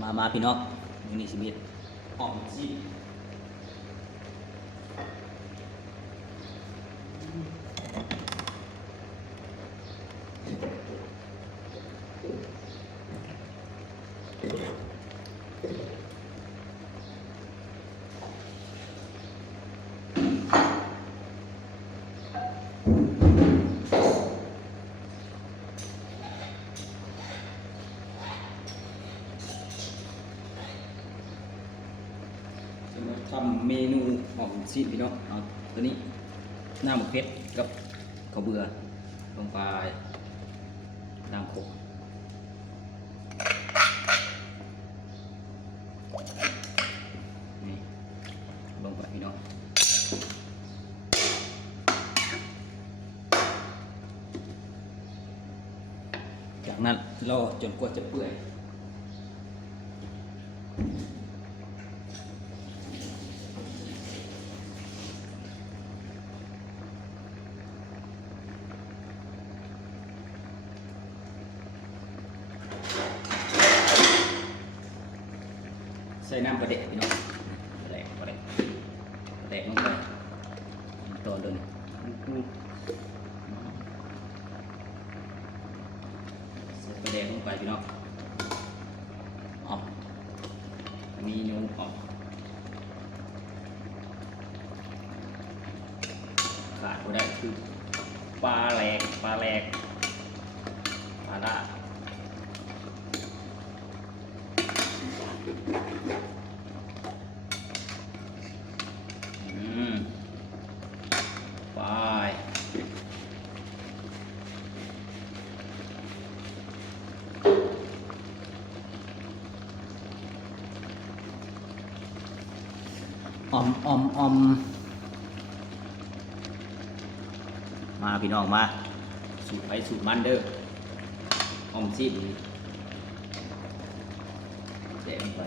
มาพี่น้องมื้อนี้สิมีหอมสิทำเมนูหอมซีดพี่น้องเอาตัวนี้หน้าหมกเพชรกับข้าวเบื่อลงไปน้ำโขกนี่ลงไปพี่น้องจากนั้นรอจนกว่าจะเปื่อยใส่น้ำกระเดะพี่น้องกระเดะลงไปตัวเดินใส่กระเดะลงไปพี่น้องอ๋ออันนี้นิ้วอ๋อขาดไม่ได้คือปลาแหลกปลาล่าไปอมมาพี่น้องมาสูตรไปสูตรมันเด้ออมซีดเด็ดไป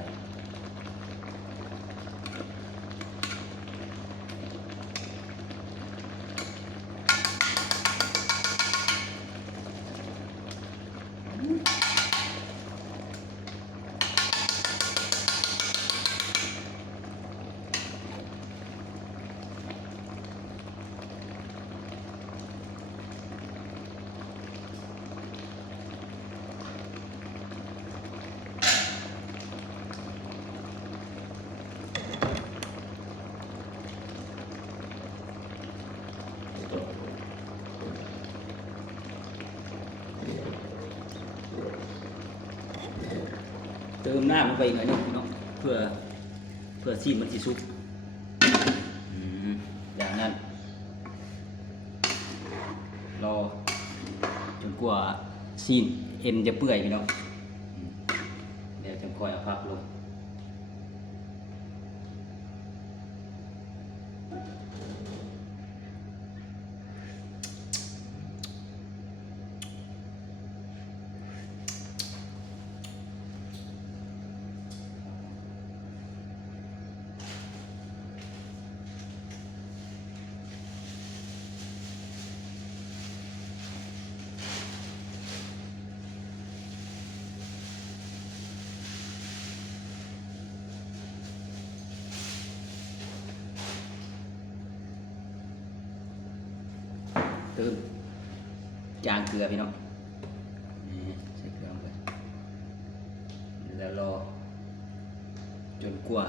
เติมน้ำลงไปอีกหน่อยนึงเนาะเพื่อซีนมันสิสุกอย่างนั้นรอจนกว่าซีนเอ็นจะเปื่อยพี่น้องเดี๋ยวจะค่อยเอาพักลงเติมจางเกลือพี่น้องนี่ใส่เกลือลงไปแล้วรอจนกว่า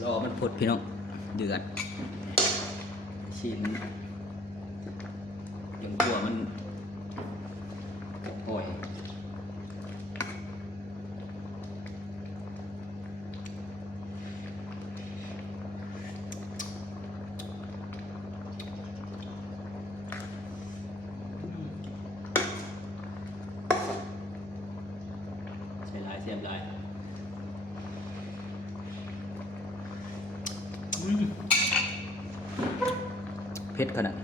รอมันพดพี่น้องเดือดชิ้นยังกลัวมันปล่อยใส่ลายเสียบลายเผ็ดขนาด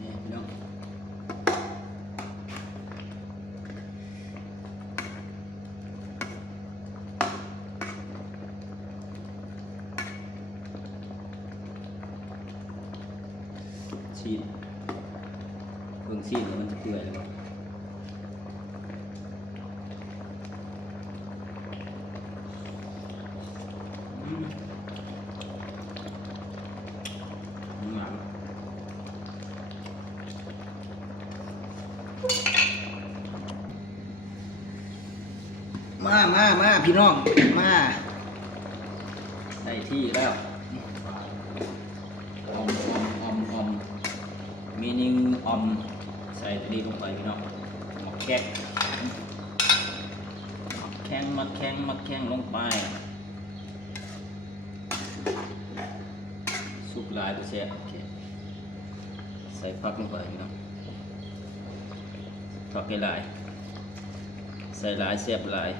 นี่พี่น้องชีสเบิ่งชีสแล้วมันจะเปื่อยหรือเปล่าหลังมาพี่น้องมาได้ที่แล้วอมมีนิ่งอมใส่ตัวนี้ลงไปพี่น้องหมักแข้งลงไปสุกลายตัวเสียโอเคใส่ผักลงไปพี่น้องผักให้ลายใส่ลายเสียบลาย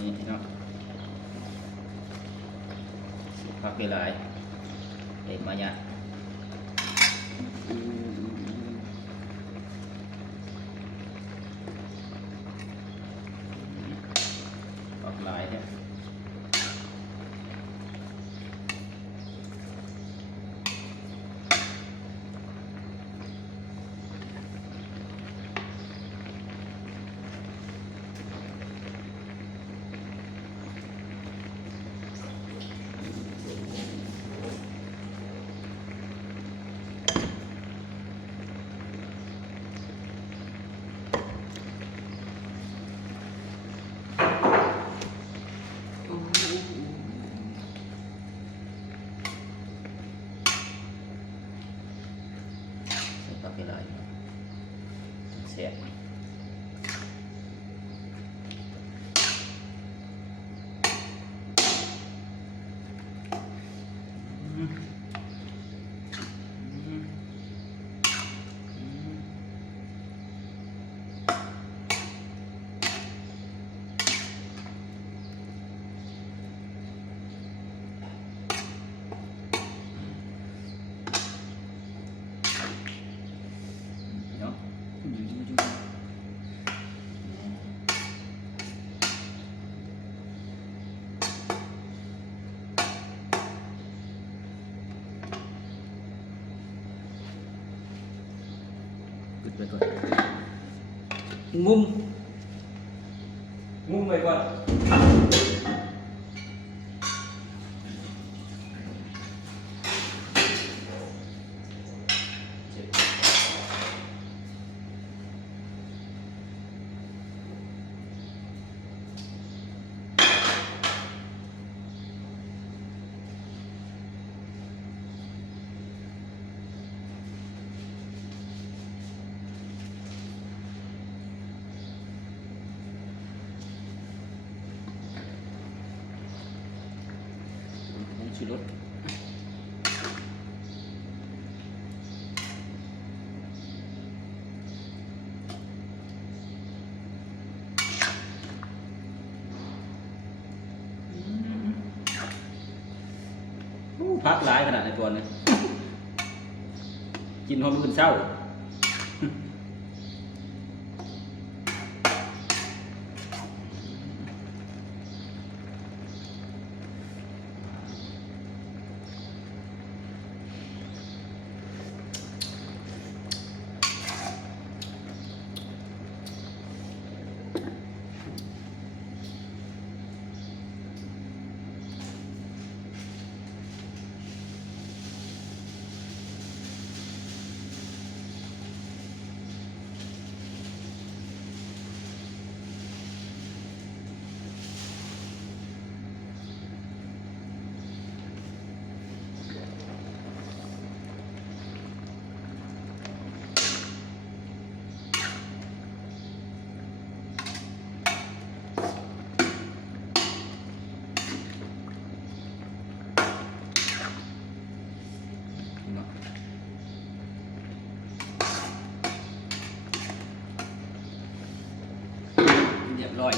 นี่พี่น้องผักให้ลายเด็กมาเนี่ยผักลายเนี่ยผักให้ลายเสียบเนาะปิดไปก่อนงุ้มไปก่อนชูรสพักหลายขนาดในตัวนี้ กินหอมมื้อเช้า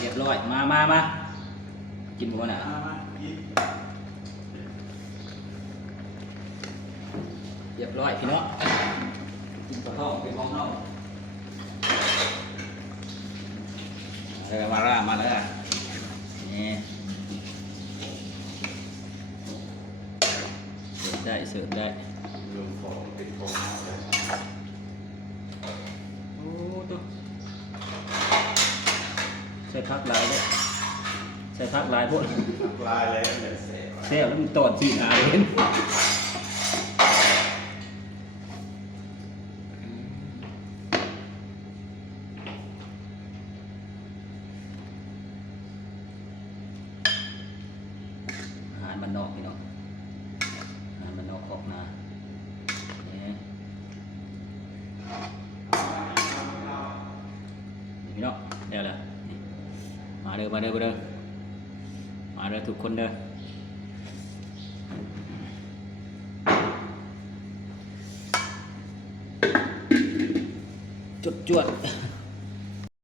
เรียบร้อยมากินบ่น่ะเรียบร้อยพี่น้องกินปลาทอดเป็นของเรามาแล้วนี่เสิร์ฟได้รวมของเป็นของเลย โอ้ตัวใส่พักลายด้วยใส่พักลายพวก ลายเลยเนี่ยเสพ เซลแล้วมันตอดสีหนาเลยอาหารบ้านนอกพี่น้องอาหารบ้านนอกขอกนานี่พี่น้องเดี๋ยวละมาเด้อมาทุกคนเด้อจวด